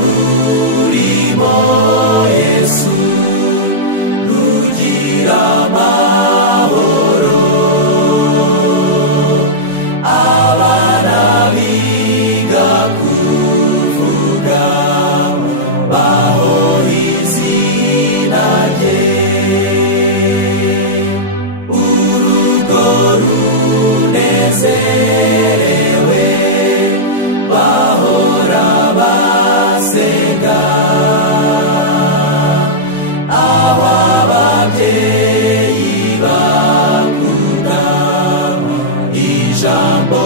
rurimo Yesu rugira amahoro. Abana biga kuvuga bahoha izina rye. Urugo runezerewe bahora basenga. Aho ababyeyi bakunda ijambo